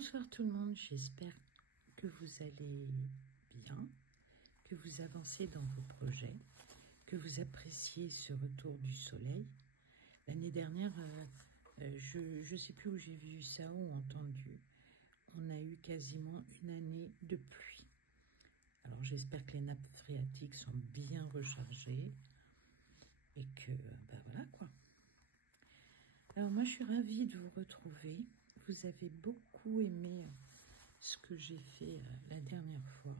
Bonsoir tout le monde, j'espère que vous allez bien, que vous avancez dans vos projets, que vous appréciez ce retour du soleil. L'année dernière, je ne sais plus où j'ai vu ça ou entendu, on a eu quasiment une année de pluie. Alors j'espère que les nappes phréatiques sont bien rechargées et que, voilà quoi. Alors moi je suis ravie de vous retrouver. Vous avez beaucoup aimé ce que j'ai fait la dernière fois,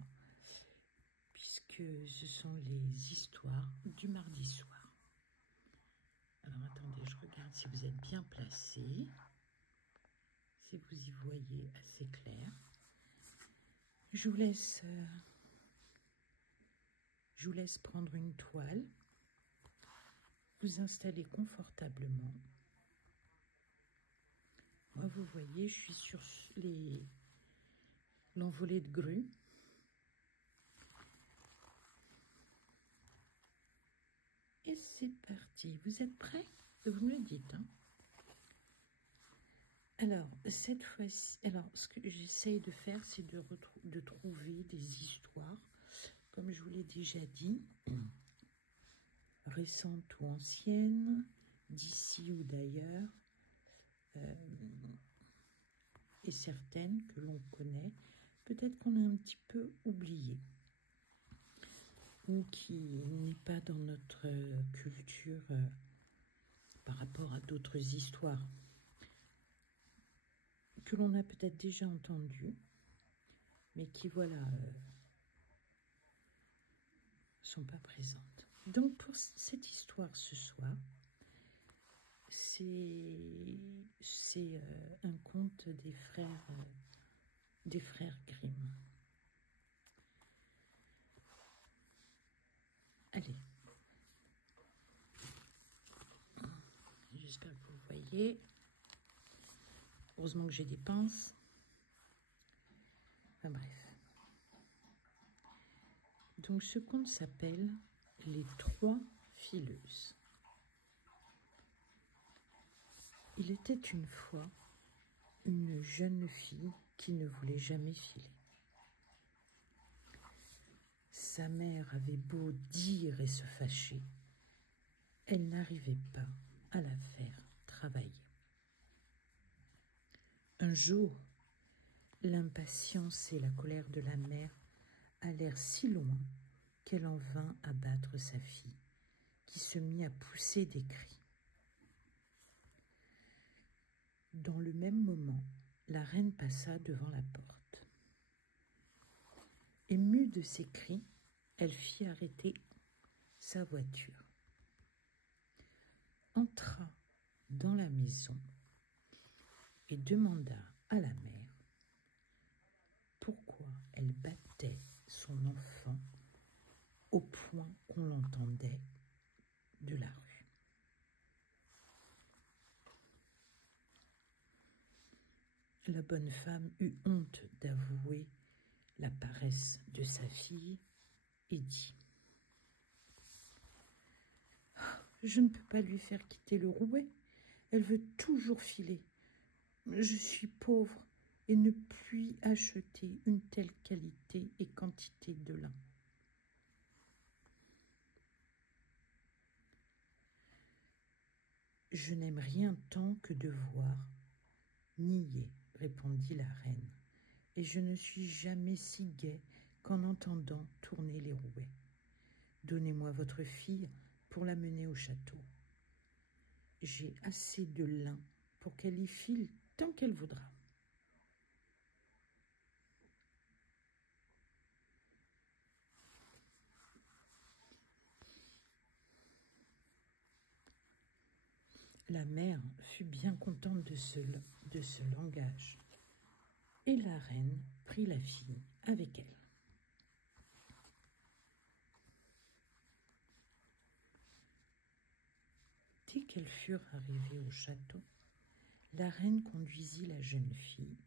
puisque ce sont les histoires du mardi soir. Alors attendez, je regarde si vous êtes bien placés, si vous y voyez assez clair. Je vous laisse prendre une toile, vous installer confortablement. Moi, vous voyez, je suis sur l'envolée de grue. Et c'est parti. Vous êtes prêts? Vous me le dites. Hein? Alors, cette fois-ci, ce que j'essaye de faire, c'est de trouver des histoires, comme je vous l'ai déjà dit, récentes ou anciennes, d'ici ou d'ailleurs, et certaines que l'on connaît, peut-être qu'on a un petit peu oublié, ou qui n'est pas dans notre culture par rapport à d'autres histoires, que l'on a peut-être déjà entendues, mais qui, voilà, sont pas présentes. Donc, pour cette histoire ce soir, c'est un conte des frères Grimm. Allez. J'espère que vous voyez. Heureusement que j'ai des pinces. Enfin bref. Donc ce conte s'appelle « Les trois fileuses ». Il était une fois une jeune fille qui ne voulait jamais filer. Sa mère avait beau dire et se fâcher, elle n'arrivait pas à la faire travailler. Un jour, l'impatience et la colère de la mère allèrent si loin qu'elle en vint à battre sa fille, qui se mit à pousser des cris. Dans le même moment, la reine passa devant la porte. Émue de ses cris, elle fit arrêter sa voiture, entra dans la maison et demanda à la mère pourquoi elle battait son enfant au point qu'on l'entendait de la rue. La bonne femme eut honte d'avouer la paresse de sa fille et dit « Je ne peux pas lui faire quitter le rouet, elle veut toujours filer. Je suis pauvre et ne puis acheter une telle qualité et quantité de lin. » « Je n'aime rien tant que de voir nier, répondit la reine, et je ne suis jamais si gaie qu'en entendant tourner les rouets. Donnez-moi votre fille pour la mener au château. J'ai assez de lin pour qu'elle y file tant qu'elle voudra. » La mère fut bien contente de ce langage, et la reine prit la fille avec elle. Dès qu'elles furent arrivées au château, la reine conduisit la jeune fille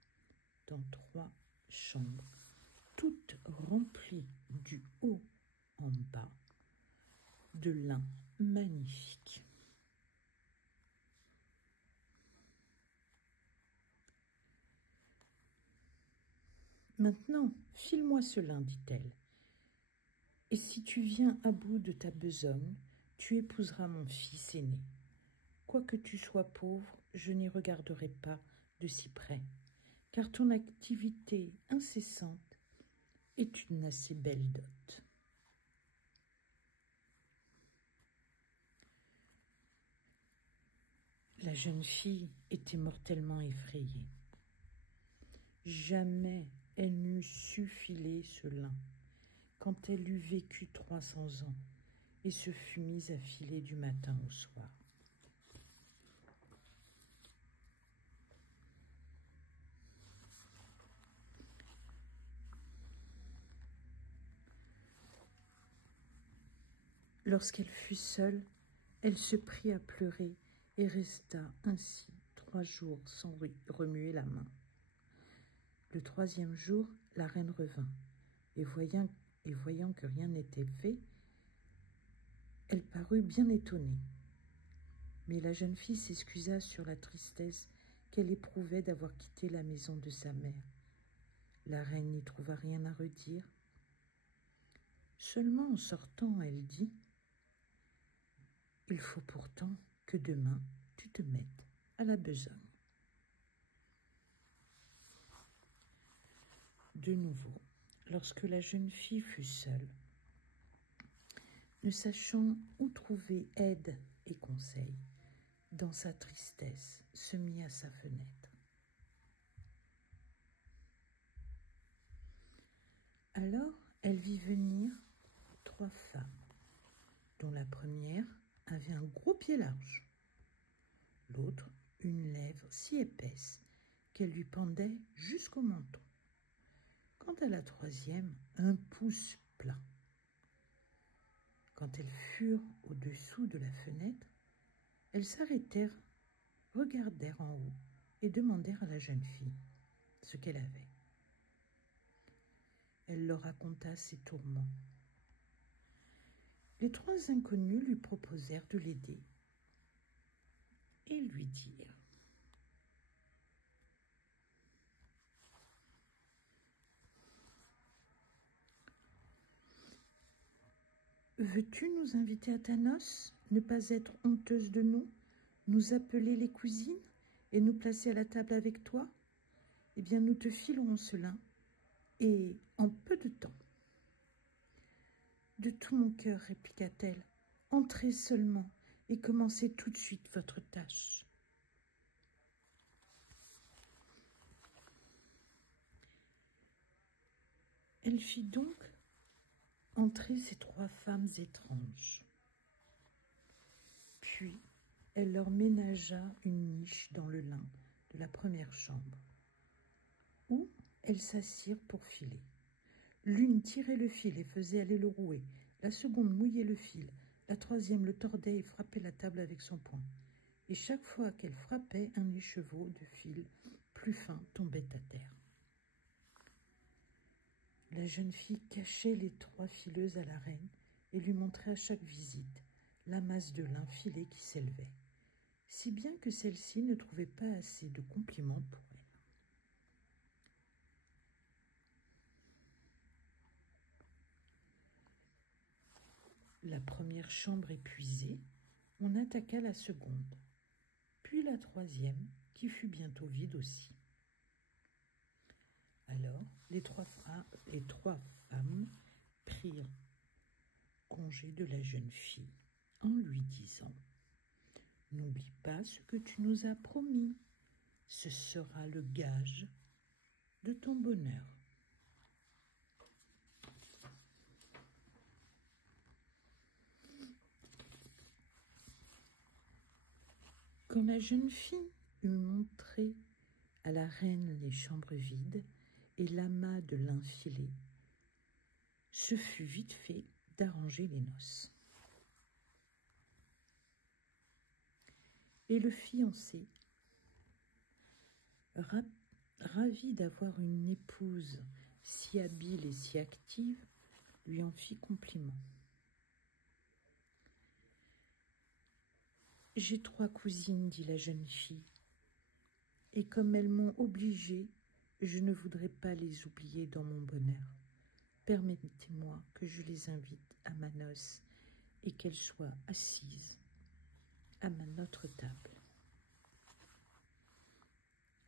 dans 3 chambres, toutes remplies du haut en bas de lin magnifique. Maintenant, file-moi ce lin, dit-elle. Et si tu viens à bout de ta besogne, tu épouseras mon fils aîné. Quoique tu sois pauvre, je n'y regarderai pas de si près, car ton activité incessante est une assez belle dot. La jeune fille était mortellement effrayée. Jamais elle n'eût su filer ce lin, quand elle eut vécu 300 ans et se fut mise à filer du matin au soir. Lorsqu'elle fut seule, elle se prit à pleurer et resta ainsi 3 jours sans remuer la main. Le 3e jour, la reine revint, et voyant que rien n'était fait, elle parut bien étonnée. Mais la jeune fille s'excusa sur la tristesse qu'elle éprouvait d'avoir quitté la maison de sa mère. La reine n'y trouva rien à redire. Seulement en sortant, elle dit « Il faut pourtant que demain tu te mettes à la besogne. » De nouveau, lorsque la jeune fille fut seule, ne sachant où trouver aide et conseil, dans sa tristesse, se mit à sa fenêtre. Alors, elle vit venir 3 femmes, dont la première avait un gros pied large, l'autre une lèvre si épaisse qu'elle lui pendait jusqu'au menton. Quant à la 3e, un pouce plat. Quand elles furent au-dessous de la fenêtre, elles s'arrêtèrent, regardèrent en haut et demandèrent à la jeune fille ce qu'elle avait. Elle leur raconta ses tourments. Les 3 inconnus lui proposèrent de l'aider et lui dirent « Veux-tu nous inviter à ta noce, ne pas être honteuse de nous appeler les cousines et nous placer à la table avec toi? Eh bien, nous te filerons cela, et en peu de temps. » « De tout mon cœur, répliqua-t-elle, entrez seulement et commencez tout de suite votre tâche. » Elle fit donc entrer ces 3 femmes étranges. Puis, elle leur ménagea une niche dans le lin de la première chambre, où elles s'assirent pour filer. L'une tirait le fil et faisait aller le rouet, la seconde mouillait le fil, la 3e le tordait et frappait la table avec son poing. Et chaque fois qu'elle frappait, un écheveau de fil plus fin tombait à terre. La jeune fille cachait les 3 fileuses à la reine et lui montrait à chaque visite la masse de lin filé qui s'élevait, si bien que celle-ci ne trouvait pas assez de compliments pour elle. La première chambre épuisée, on attaqua la seconde, puis la 3e, qui fut bientôt vide aussi. Alors, les trois femmes prirent congé de la jeune fille en lui disant « N'oublie pas ce que tu nous as promis, ce sera le gage de ton bonheur. » Quand la jeune fille eut montré à la reine les chambres vides et l'amas de lin filé, ce fut vite fait d'arranger les noces. Et le fiancé, ravi d'avoir une épouse si habile et si active, lui en fit compliment. « J'ai 3 cousines, dit la jeune fille, et comme elles m'ont obligée, je ne voudrais pas les oublier dans mon bonheur. Permettez-moi que je les invite à ma noce et qu'elles soient assises à notre table. »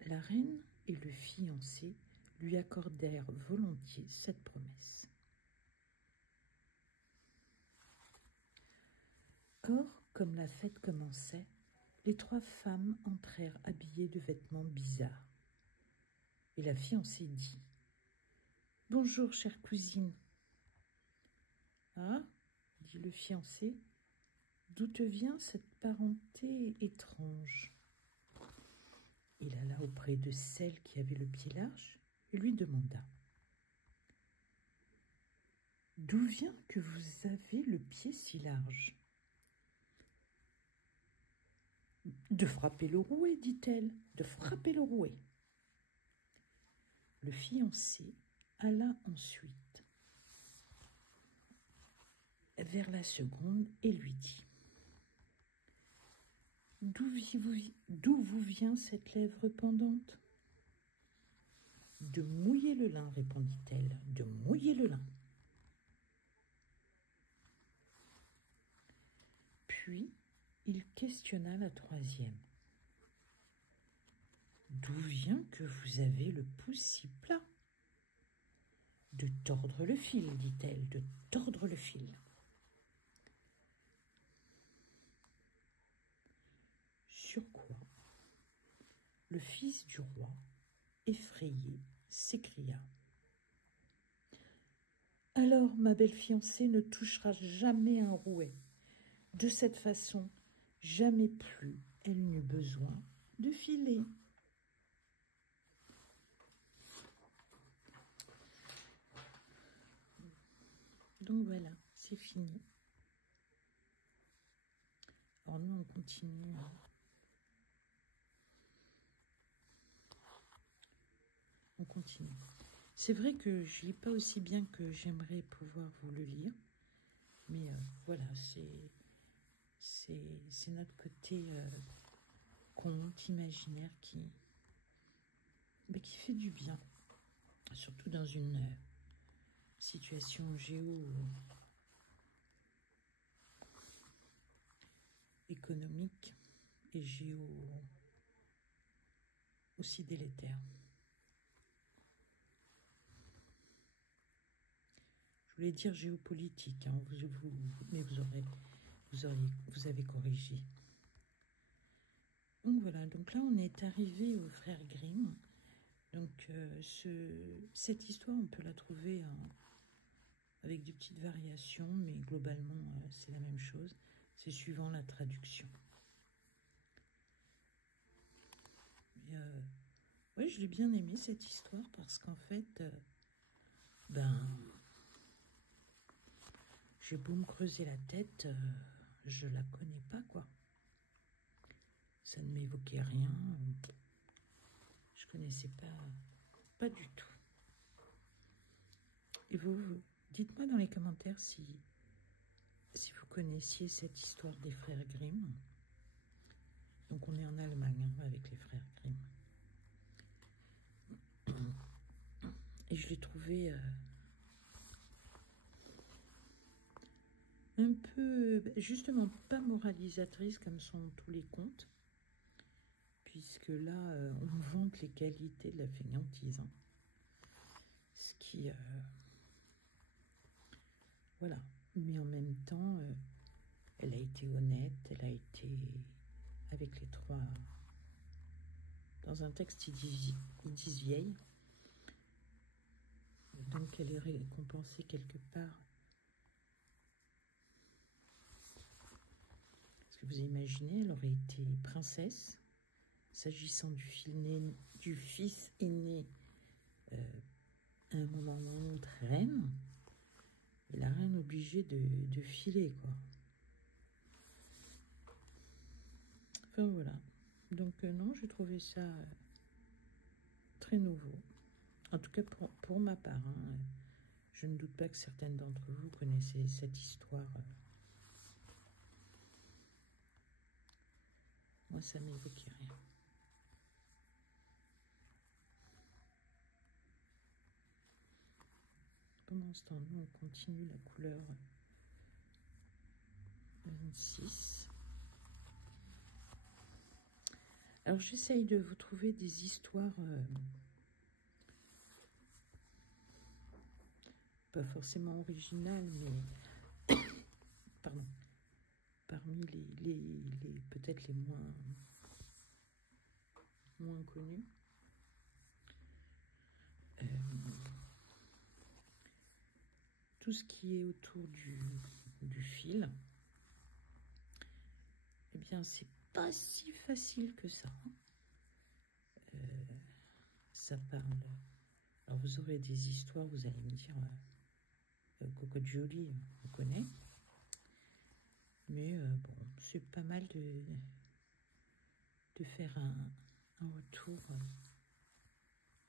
La reine et le fiancé lui accordèrent volontiers cette promesse. Or, comme la fête commençait, les 3 femmes entrèrent habillées de vêtements bizarres. Et la fiancée dit : « Bonjour, chère cousine. »« Ah, dit le fiancé, d'où te vient cette parenté étrange ?» Il alla auprès de celle qui avait le pied large et lui demanda : « D'où vient que vous avez le pied si large ?»« De frapper le rouet, dit-elle, de frapper le rouet. » Le fiancé alla ensuite vers la seconde et lui dit : « D'où vous vient cette lèvre pendante ?»« De mouiller le lin, répondit-elle, de mouiller le lin. » Puis il questionna la troisième. « D'où vient que vous avez le pouce si plat ?»« De tordre le fil, dit-elle, de tordre le fil. » Sur quoi le fils du roi, effrayé, s'écria : « Alors, ma belle fiancée ne touchera jamais un rouet. De cette façon, jamais plus elle n'eut besoin de filer. » Donc voilà, c'est fini. Alors nous, on continue. On continue. C'est vrai que je ne lis pas aussi bien que j'aimerais pouvoir vous le lire. Mais voilà, c'est notre côté conte, imaginaire qui fait du bien. Surtout dans une situation économique et aussi délétère. Je voulais dire géopolitique, hein, mais vous avez corrigé. Donc voilà, donc là on est arrivé aux frères Grimm. Donc cette histoire, on peut la trouver avec des petites variations, mais globalement c'est la même chose. C'est suivant la traduction. Oui, je l'ai bien aimé cette histoire parce qu'en fait, j'ai beau me creuser la tête, je la connais pas, quoi. Ça ne m'évoquait rien. Je connaissais pas du tout. Et vous dites-moi dans les commentaires si vous connaissiez cette histoire des frères Grimm. Donc on est en Allemagne avec les frères Grimm. Et je l'ai trouvée un peu, justement, pas moralisatrice comme sont tous les contes, puisque là, on vante les qualités de la fainéantise. Hein. Ce qui... voilà. Mais en même temps, elle a été honnête, elle a été avec les 3... Dans un texte, ils disent vieille. Donc elle est récompensée quelque part. Parce que vous imaginez, elle aurait été princesse, s'agissant du fils aîné, à un moment ou un autre reine, et la reine obligée de filer, quoi. Enfin voilà. Donc non, j'ai trouvé ça très nouveau. En tout cas pour ma part. Hein, je ne doute pas que certaines d'entre vous connaissez cette histoire. Moi, ça m'évoquait rien. commence dans nous, on continue la couleur 26. Alors j'essaye de vous trouver des histoires pas forcément originales, mais pardon, parmi les peut-être les moins connus. Tout ce qui est autour du fil, eh bien c'est pas si facile que ça. Ça parle. Alors vous aurez des histoires, vous allez me dire Coco Jolie, on connaît. Mais bon, c'est pas mal de faire un retour.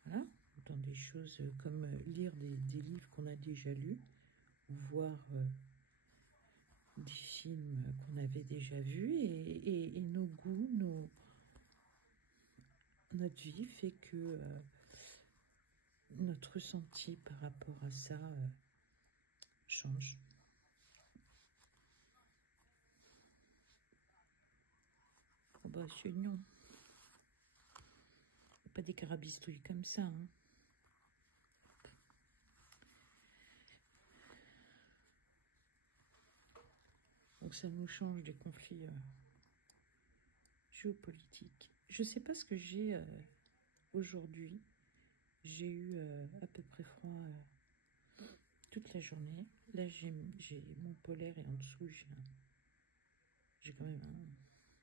Voilà, dans des choses comme lire des livres qu'on a déjà lus, ou voir des films qu'on avait déjà vus, et nos goûts, notre vie fait que notre ressenti par rapport à ça change. Oh bah c'est mignon. Pas des carabistouilles comme ça, hein. Donc ça nous change des conflits géopolitiques. Je sais pas ce que j'ai aujourd'hui. J'ai eu à peu près froid toute la journée. Là j'ai mon polaire et en dessous j'ai quand même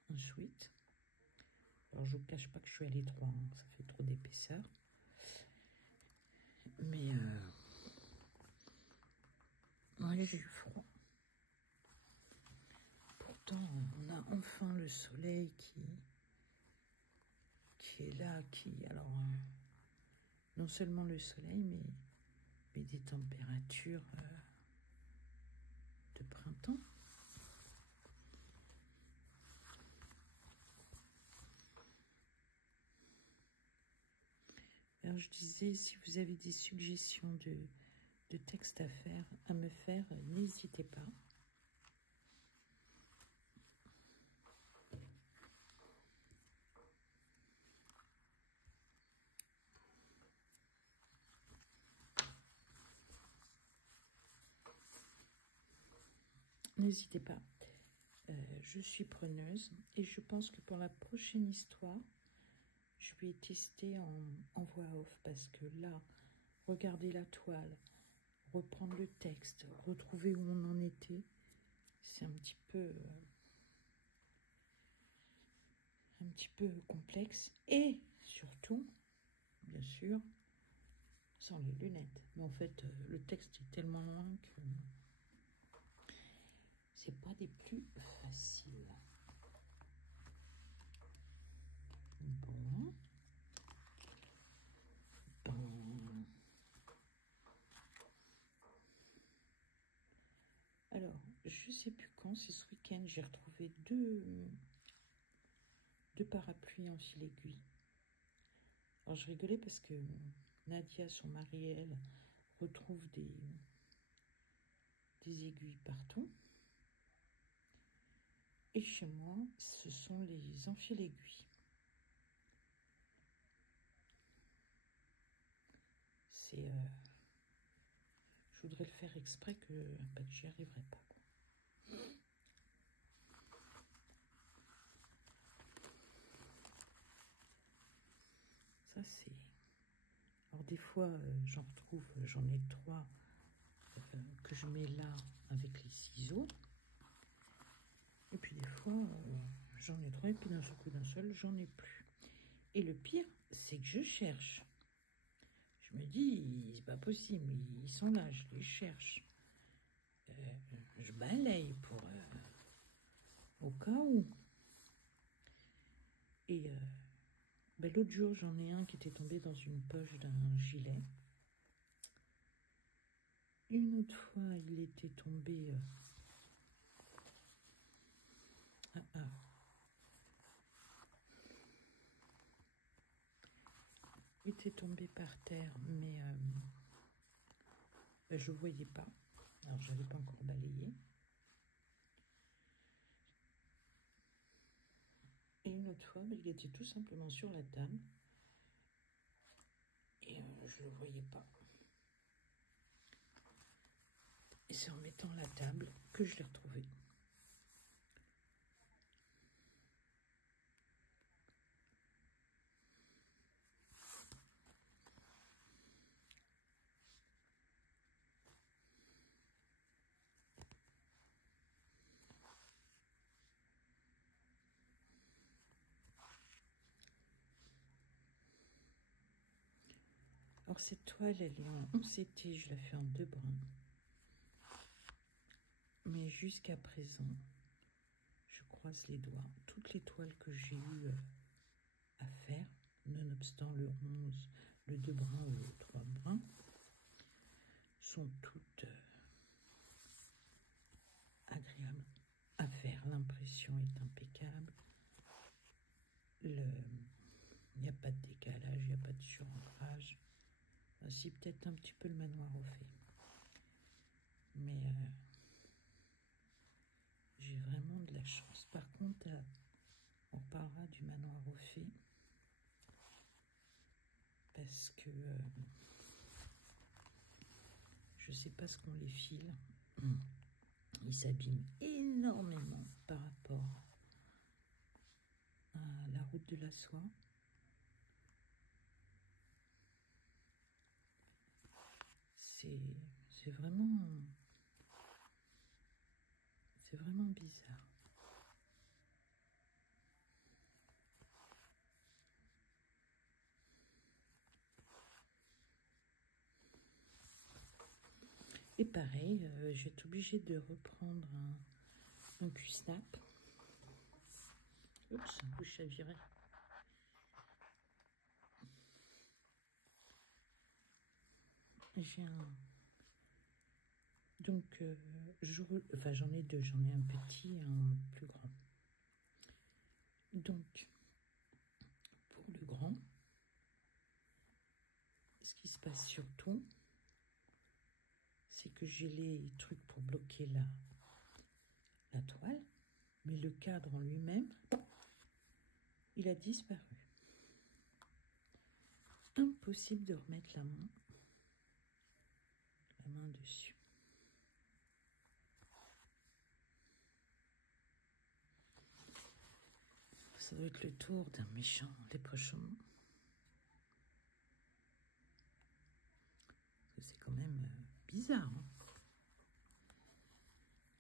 un sweat. Alors je vous cache pas que je suis à l'étroit, hein. Ça fait trop d'épaisseur. Mais ouais, j'ai eu froid. Pourtant, on a enfin le soleil qui est là, alors, non seulement le soleil, mais des températures de printemps. Alors, je disais, si vous avez des suggestions de textes à me faire, n'hésitez pas. N'hésitez pas. Je suis preneuse et je pense que pour la prochaine histoire, je vais tester en voix off parce que là, regarder la toile, reprendre le texte, retrouver où on en était, c'est un petit peu complexe et surtout, bien sûr, sans les lunettes. Mais en fait, le texte est tellement loin que c'est pas des plus faciles. Bon. Alors, je sais plus quand, c'est ce week-end, j'ai retrouvé deux parapluies en fil aiguille. Alors, je rigolais parce que Nadia, son mari et elle, retrouvent des aiguilles partout. Et chez moi, ce sont les enfile-aiguilles. C'est... je voudrais le faire exprès que j'y arriverai pas. Ça, c'est... Alors, des fois, j'en ai 3 que je mets là avec les ciseaux. Et puis, des fois, j'en ai 3 et puis d'un seul coup, d'un seul, j'en ai plus. Et le pire, c'est que je cherche. Je me dis, c'est pas possible, ils sont là, je les cherche. Je balaye pour... au cas où. Et l'autre jour, j'en ai un qui était tombé dans une poche d'un gilet. Une autre fois, il était tombé... il était tombé par terre, mais Ben, je ne voyais pas. Alors, je n'avais pas encore balayé. Et une autre fois, ben, il était tout simplement sur la table. Et je ne le voyais pas. Et c'est en mettant la table que je l'ai retrouvé. Alors cette toile, elle est en 11 CT, je la fais en 2 brins. Mais jusqu'à présent, je croise les doigts. Toutes les toiles que j'ai eu à faire, nonobstant le 11, le 2 brins ou le 3 brins, sont toutes agréables à faire. L'impression est impeccable. Il n'y a pas de décalage, il n'y a pas de surancrage. Si, peut-être un petit peu le manoir au fait. Mais j'ai vraiment de la chance. Par contre, on parlera du manoir au fait. Parce que je sais pas ce qu'on les file. Ils s'abîment énormément par rapport à la route de la soie. C'est vraiment bizarre. Et pareil, j'ai été obligée de reprendre un cul-snap. Oups, un coup chaviré. J'ai un... Donc, j'en ai deux. J'en ai un petit et un plus grand. Donc, pour le grand, ce qui se passe surtout, c'est que j'ai les trucs pour bloquer la toile, mais le cadre en lui-même, il a disparu. Impossible de remettre la main dessus. Ça doit être le tour d'un méchant léprechaun. C'est quand même bizarre. Hein,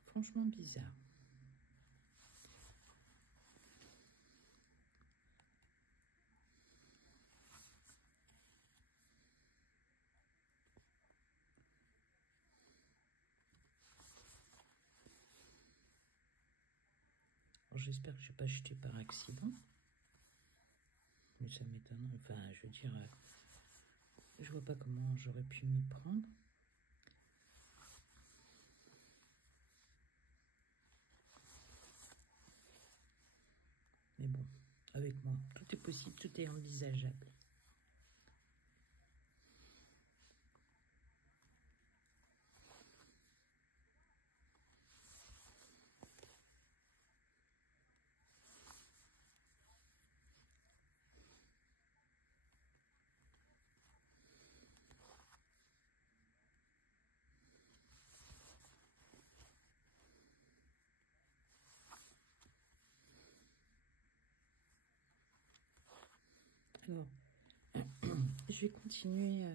franchement bizarre. J'espère que je n'ai pas jeté par accident. Mais ça m'étonne. Enfin, je veux dire, je vois pas comment j'aurais pu m'y prendre. Mais bon, avec moi, tout est possible, tout est envisageable. Alors, je vais continuer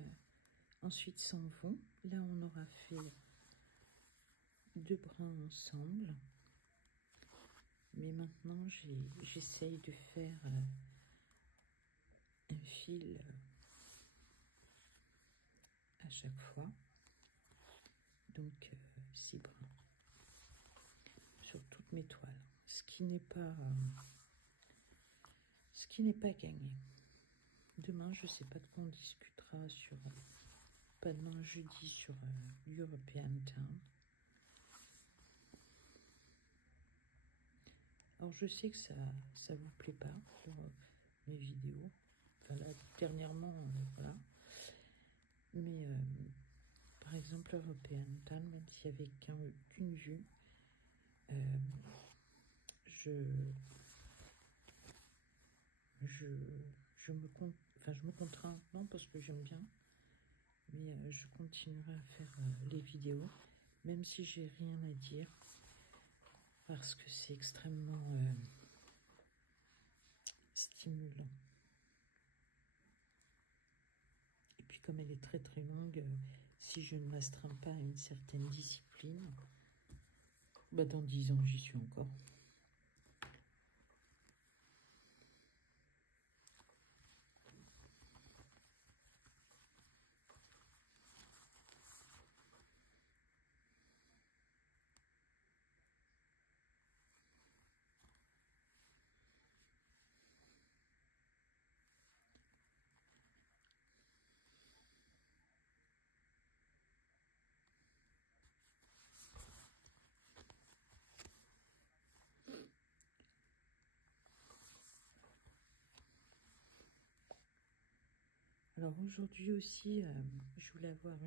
ensuite sans fond. Là, on aura fait 2 brins ensemble. Mais maintenant, j'essaye de faire un fil à chaque fois. Donc, 6 brins sur toutes mes toiles. Ce qui n'est pas gagné. Demain, je ne sais pas de quoi on discutera sur... pas demain, jeudi, sur European Town. Alors, je sais que ça vous plaît pas sur mes vidéos. Enfin, là, dernièrement, voilà. Mais par exemple European Town, même s'il n'y avait qu'une vue, je me contrains, non parce que j'aime bien, mais je continuerai à faire les vidéos, même si j'ai rien à dire, parce que c'est extrêmement stimulant. Et puis comme elle est très très longue, si je ne m'astreins pas à une certaine discipline, bah dans 10 ans j'y suis encore. Alors aujourd'hui aussi, je voulais avoir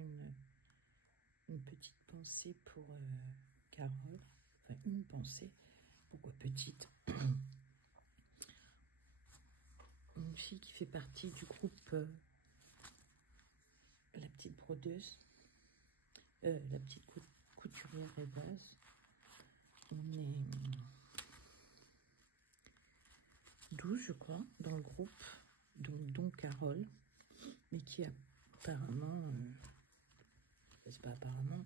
une petite pensée pour Carole. Enfin, une pensée. Pourquoi petite? Une fille qui fait partie du groupe La Petite Brodeuse. La Petite Couturière et Base. On est 12, je crois, dans le groupe. Dont Carole. Mais qui apparemment... c'est pas apparemment...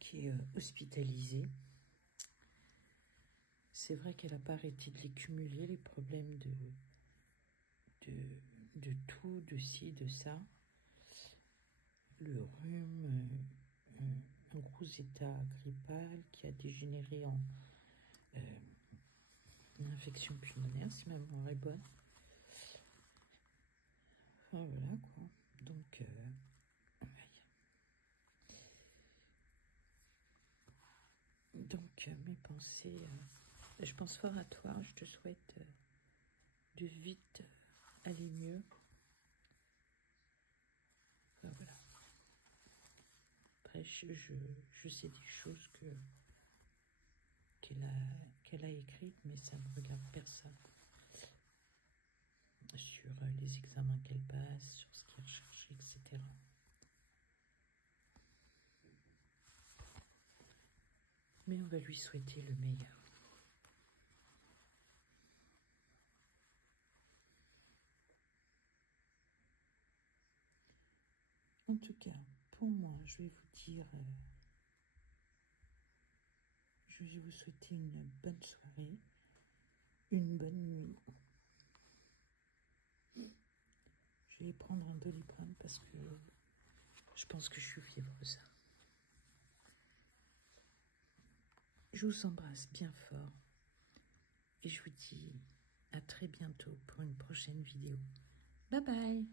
qui est hospitalisée. C'est vrai qu'elle n'a pas arrêté de les cumuler, les problèmes de tout, de ci, de ça. Le rhume, un gros état grippal qui a dégénéré en une infection pulmonaire, si ma mémoire est bonne. Enfin, voilà quoi. Donc, mes pensées, je pense fort à toi, je te souhaite de vite aller mieux. Enfin, voilà. Après, je sais des choses qu'elle a écrites, mais ça ne regarde personne. Sur les examens qu'elle passe, sur ce qu'elle recherche, etc. Mais on va lui souhaiter le meilleur. En tout cas, pour moi, je vais vous dire, je vais vous souhaiter une bonne soirée, une bonne nuit. Je vais prendre un Doliprane parce que je pense que je suis fiévreuse. Je vous embrasse bien fort et je vous dis à très bientôt pour une prochaine vidéo. Bye bye!